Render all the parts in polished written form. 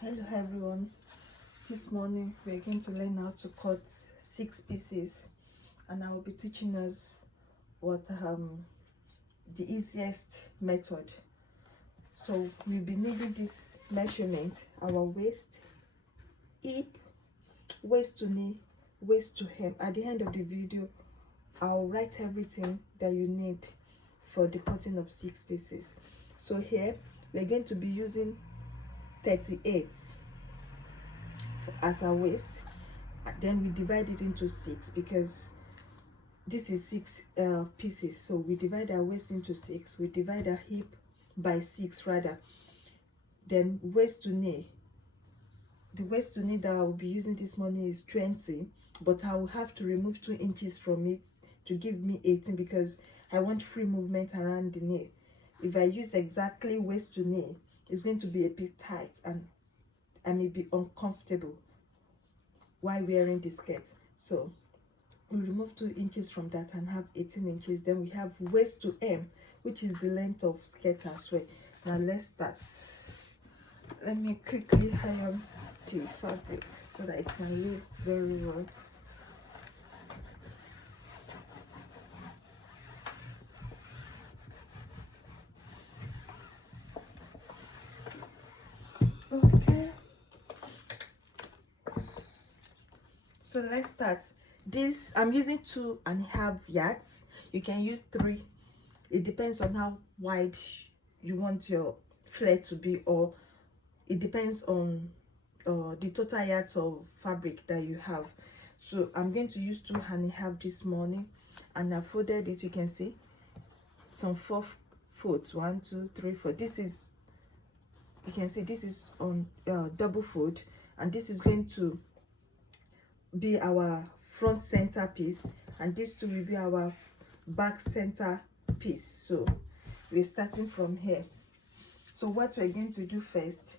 Hello everyone, this morning we're going to learn how to cut 6 pieces, and I will be teaching us what the easiest method. So we'll be needing this measurement: our waist, hip, waist to knee, waist to hem. At the end of the video I'll write everything that you need for the cutting of 6 pieces. So here we're going to be using 38 as our waist, and then we divide it into 6 because this is 6 pieces. So we divide our waist into 6, we divide our hip by 6 rather. Then waist to knee, the waist to knee that I will be using this morning is 20, but I will have to remove 2 inches from it to give me 18 because I want free movement around the knee. If I use exactly waist to knee, it's going to be a bit tight and I may be uncomfortable while wearing the skirt. So we remove 2 inches from that and have 18 inches. Then we have waist to hem, which is the length of skirt as well. Now let's start. Let me quickly iron the fabric so that it can lay very well. Okay, so let's start. This I'm using 2.5 yards. You can use 3. It depends on how wide you want your flare to be, or it depends on the total yards of fabric that you have. So I'm going to use 2.5 this morning, and I folded it. You can see some 4 folds, 1 2 3 4. This is, you can see this is on double fold, and this is going to be our front center piece, and this two will be our back center piece. So we're starting from here. So what we're going to do first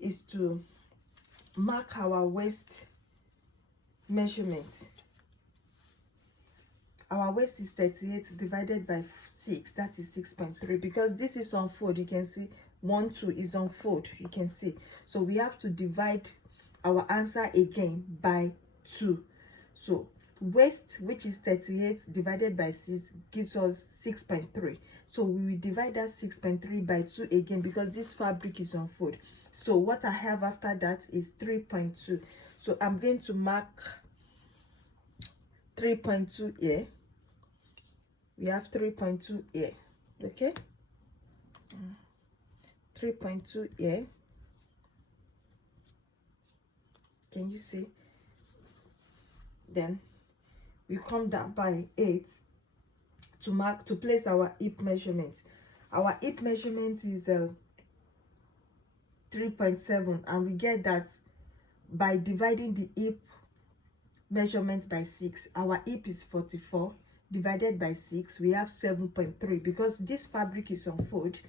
is to mark our waist measurement. Our waist is 38 divided by 6, that is 6.3. because this is on fold, you can see 1 2 is on fold, you can see. So we have to divide our answer again by 2. So waist, which is 38 divided by 6, gives us 6.3. So we will divide that 6.3 by 2 again because this fabric is on fold. So what I have after that is 3.2. So I'm going to mark 3.2 here. We have 3.2 here. Okay, 3.2 here. Can you see? Then we come down by 8 to place our hip measurement. Our hip measurement is 3.7, and we get that by dividing the hip measurement by 6. Our hip is 44 divided by 6, we have 7.3. because this fabric is on fold,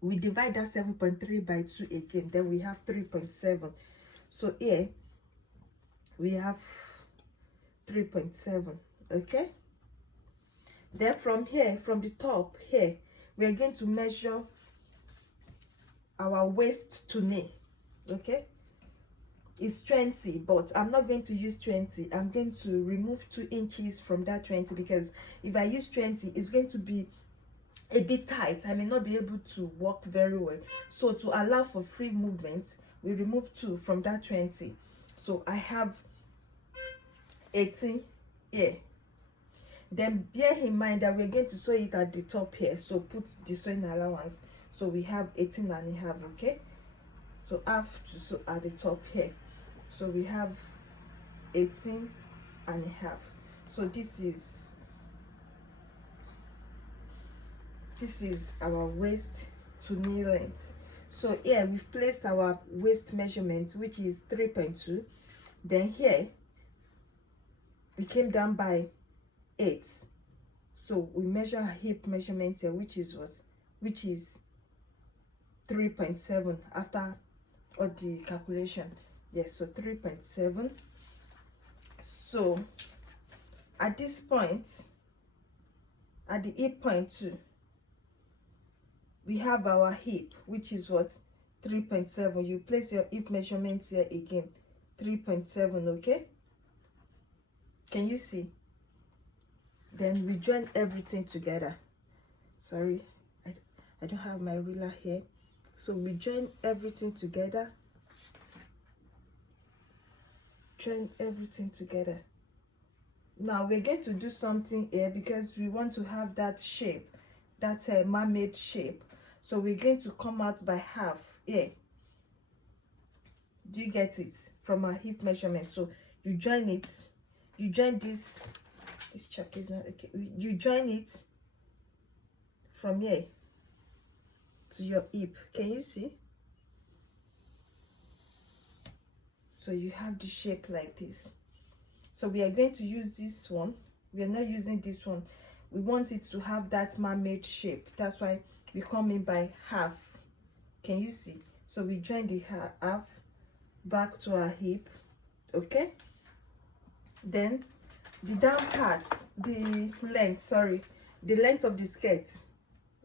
we divide that 7.3 by 2 again, then we have 3.7. so here we have 3.7. okay, then from here, from the top here, we are going to measure our waist to knee. Okay, it's 20, but I'm not going to use 20. I'm going to remove 2 inches from that 20 because if I use 20, it's going to be a bit tight. I may not be able to walk very well. So to allow for free movement, we remove 2 from that 20. So I have 18 here. Then bear in mind that we're going to sew it at the top here, so put the sewing allowance. So we have 18.5. okay, so I have to sew at the top here. So we have 18.5. so this is our waist to knee length. So here we've placed our waist measurement, which is 3.2. then here we came down by 8. So we measure our hip measurement here, which is 3.7 after all the calculation. Yes, so 3.7. so at this point, at the hip point too, we have our hip, which is 3.7. You place your hip measurement here again, 3.7. okay, can you see? Then we join everything together. Sorry, I don't have my ruler here. So we join everything together, now we're going to do something here because we want to have that shape, that mermaid shape. So we're going to come out by half here. Do you get it? From our hip measurement. So you join it, you join this chalk is not okay, you join it from here to your hip. Can you see? So you have the shape like this. So we are going to use this one. We are not using this one. We want it to have that mermaid shape. That's why we come in by half. Can you see? So we join the half back to our hip. Okay. Then the down part, the length of the skirt.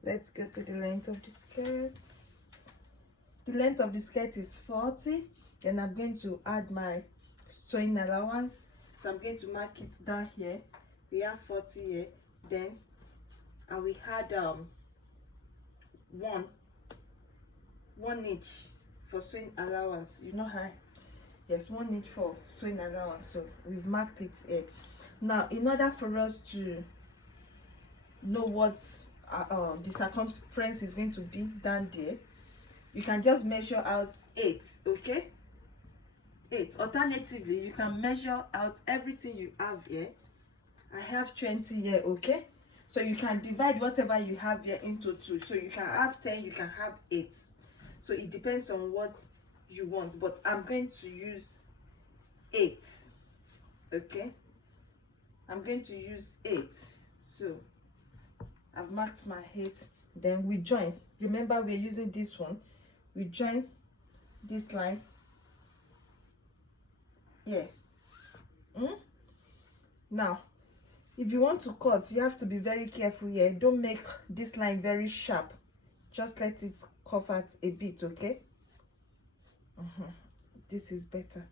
Let's go to the length of the skirt. The length of the skirt is 40. Then I'm going to add my sewing allowance. So I'm going to mark it down here. We have 40 here. Then I will add 1 inch for sewing allowance. You know how? Yes, 1 inch for sewing allowance. So we've marked it here. Now, in order for us to know what the circumference is going to be down there, you can just measure out 8. Okay, 8. Alternatively, you can measure out everything you have here. I have 20 here. Okay, so you can divide whatever you have here into 2. So you can have 10, you can have 8. So it depends on what you want, but I'm going to use 8. Okay, I'm going to use 8. So I've marked my 8. Then we join. Remember, we're using this one. We join this line. Yeah. Now, if you want to cut, you have to be very careful here. Don't make this line very sharp. Just let it cover it a bit. Okay. This is better.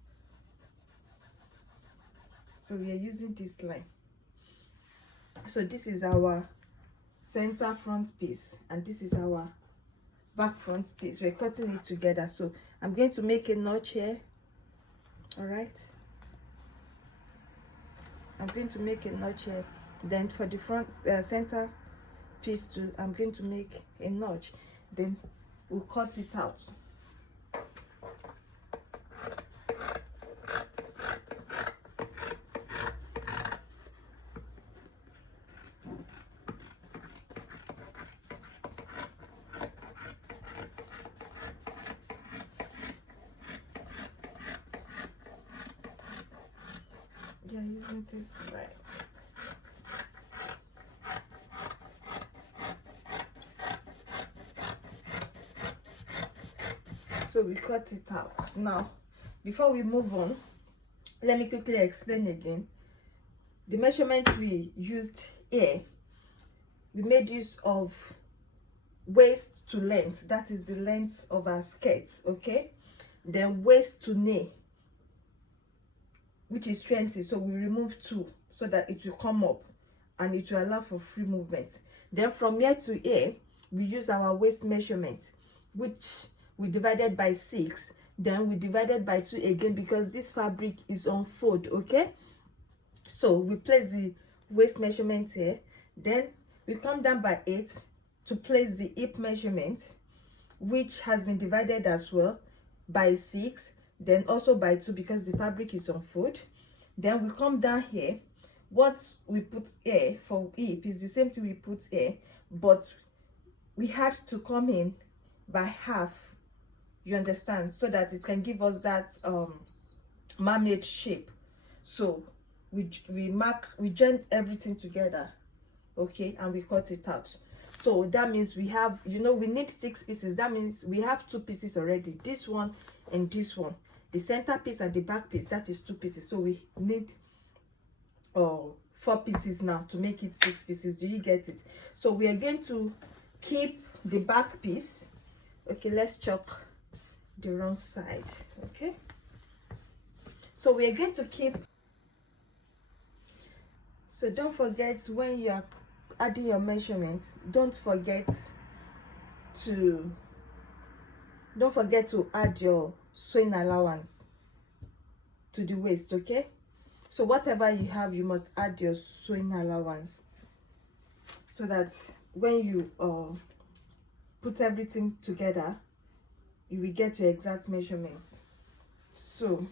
So we are using this line. So this is our center front piece, and this is our back front piece. We're cutting it together. So I'm going to make a notch here. All right, I'm going to make a notch here. Then for the front center piece too, I'm going to make a notch. Then we'll cut it out. Yeah, using this right. So we cut it out. Now, before we move on, let me quickly explain again. The measurements we used here, we made use of waist to length. That is the length of our skirt. Okay, then waist to knee, which is 20. So we remove 2 so that it will come up and it will allow for free movement. Then from here to here, we use our waist measurement, which we divided by 6. Then we divided by 2 again because this fabric is on fold. Okay, so we place the waist measurement here. Then we come down by 8 to place the hip measurement, which has been divided as well by 6. Then also by 2 because the fabric is on fold. Then we come down here. What we put here for hip is the same thing we put here, but we had to come in by half, you understand, so that it can give us that mermaid shape. So we join everything together. Okay, and we cut it out. So that means we have, we need 6 pieces. That means we have 2 pieces already, this one and this one. The center piece and the back piece, that is 2 pieces. So we need 4 pieces now to make it 6 pieces. Do you get it? So we are going to keep the back piece. Okay, let's chalk the wrong side. Okay, so we're going to keep, so don't forget when you are adding your measurements, don't forget to add your sewing allowance to the waist. Okay, so whatever you have, you must add your sewing allowance, so that when you put everything together, you will get your exact measurements. So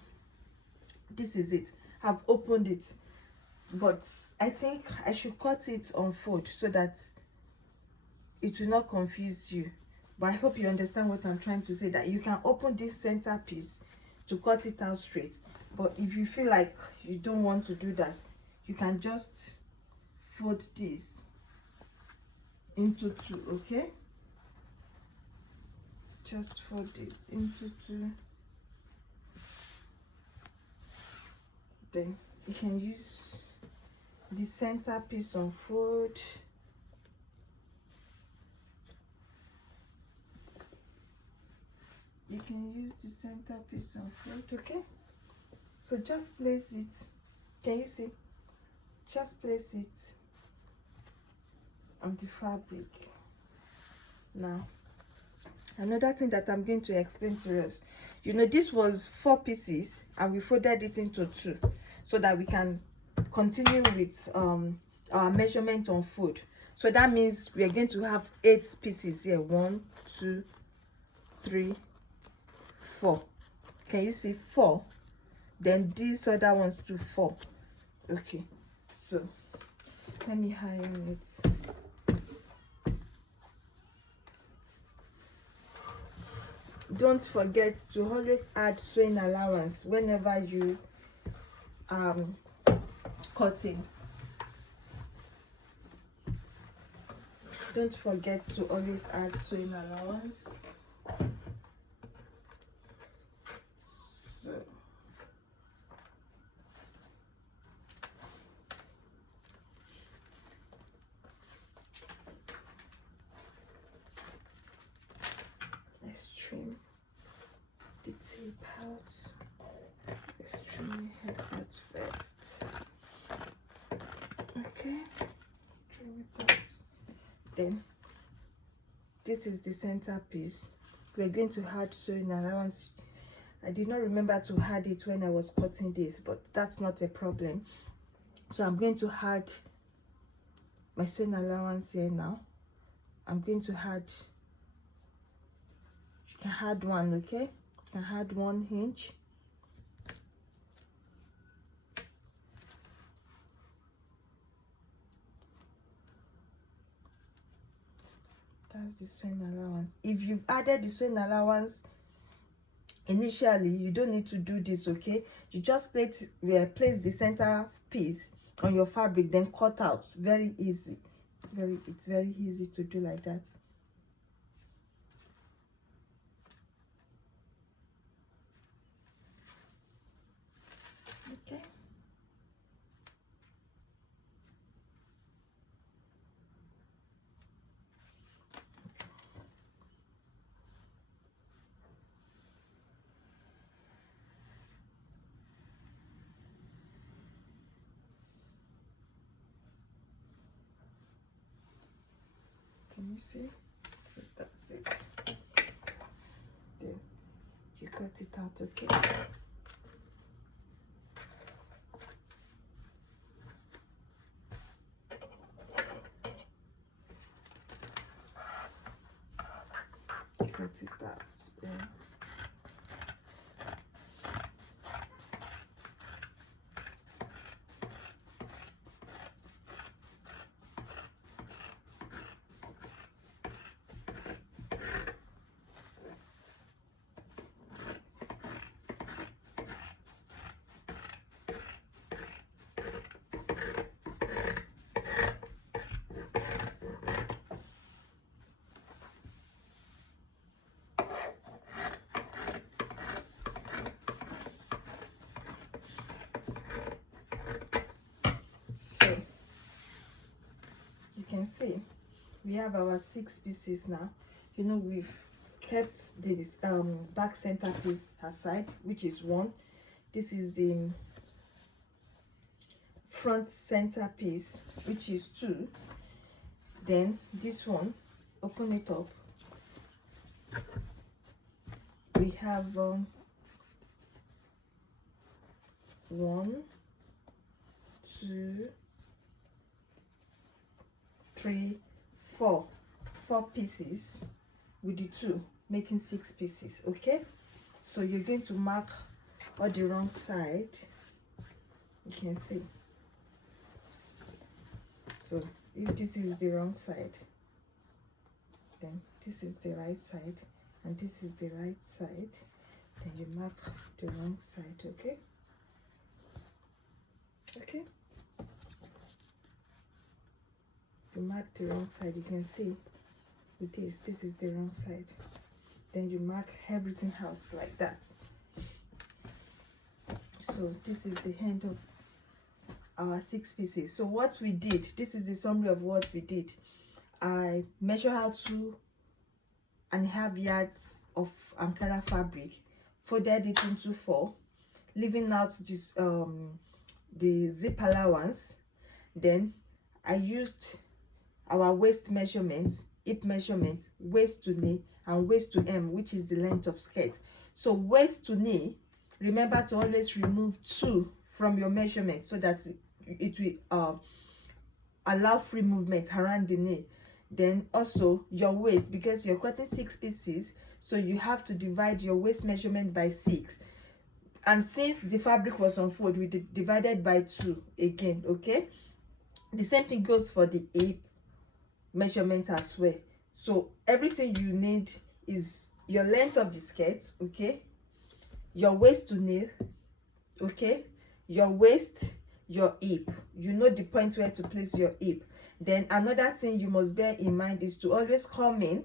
this is it. I've opened it, but I think I should cut it on fold so that it will not confuse you. But I hope you understand what I'm trying to say, that you can open this center piece to cut it out straight, but if you feel like you don't want to do that, you can just fold this into two. Okay, just fold this into two, then you can use the center piece on fold. You can use the center piece on fold. Okay, so just place it. Can you see? Just place it on the fabric. Now, another thing that I'm going to explain to us, you know, this was 4 pieces and we folded it into 2 so that we can continue with our measurement on fold. So that means we are going to have 8 pieces here. 1, 2, 3, 4. Can you see? 4. Then these other ones to 4. Okay, so let me iron it. Don't forget to always add sewing allowance whenever you cutting. Don't forget to always add sewing allowance. So let's trim the tape out. Let's trim it out first. Okay, trim it out. Then this is the center piece. We're going to add sewing allowance. I did not remember to add it when I was cutting this, but that's not a problem. So I'm going to add my sewing allowance here now. I'm going to add, you can add 1, okay? You can add 1 inch. That's the sewing allowance. If you've added the sewing allowance initially, you don't need to do this. Okay, you just place the center piece on your fabric, then cut out. Very easy. It's very easy to do like that. Okay, can you see? So that's it. Then you cut it out. Okay, cut it out. Yeah. So you can see we have our 6 pieces now. You know, we've kept this back center piece aside, which is 1. This is the front center piece, which is 2. Then this one, open it up, we have 1, 2, 3, 4 pieces with the 2, making 6 pieces. Okay, so you're going to mark on the wrong side, you can see. So if this is the wrong side, then this is the right side, and this is the right side, then you mark the wrong side. Okay, okay, you mark the wrong side, you can see with this is the wrong side, then you mark everything else like that. So this is the end of our 6 pieces. So what we did, this is the summary of what we did. I measured out 2.5 yards of Ankara fabric, folded it into 4, leaving out this the zip allowance. Then I used our waist measurement, hip measurement, waist to knee, and waist to hem, which is the length of skirt. So waist to knee, remember to always remove 2 from your measurement so that it will allow free movement around the knee. Then also your waist, because you're cutting 6 pieces, so you have to divide your waist measurement by 6. And since the fabric was on fold, we divided by 2 again. Okay, the same thing goes for the hip measurement as well. So everything you need is your length of the skirt, okay, your waist to knee, okay, your waist, your hip. You know the point where to place your hip. Then another thing you must bear in mind is to always come in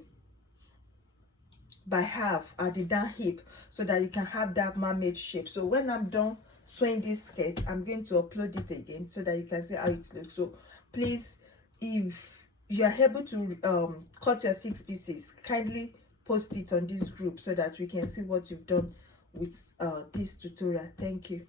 by half at the down hip so that you can have that mermaid shape. So when I'm done sewing this skirt, I'm going to upload it again so that you can see how it looks. So please, if you are able to cut your 6 pieces, kindly post it on this group so that we can see what you've done with this tutorial. Thank you.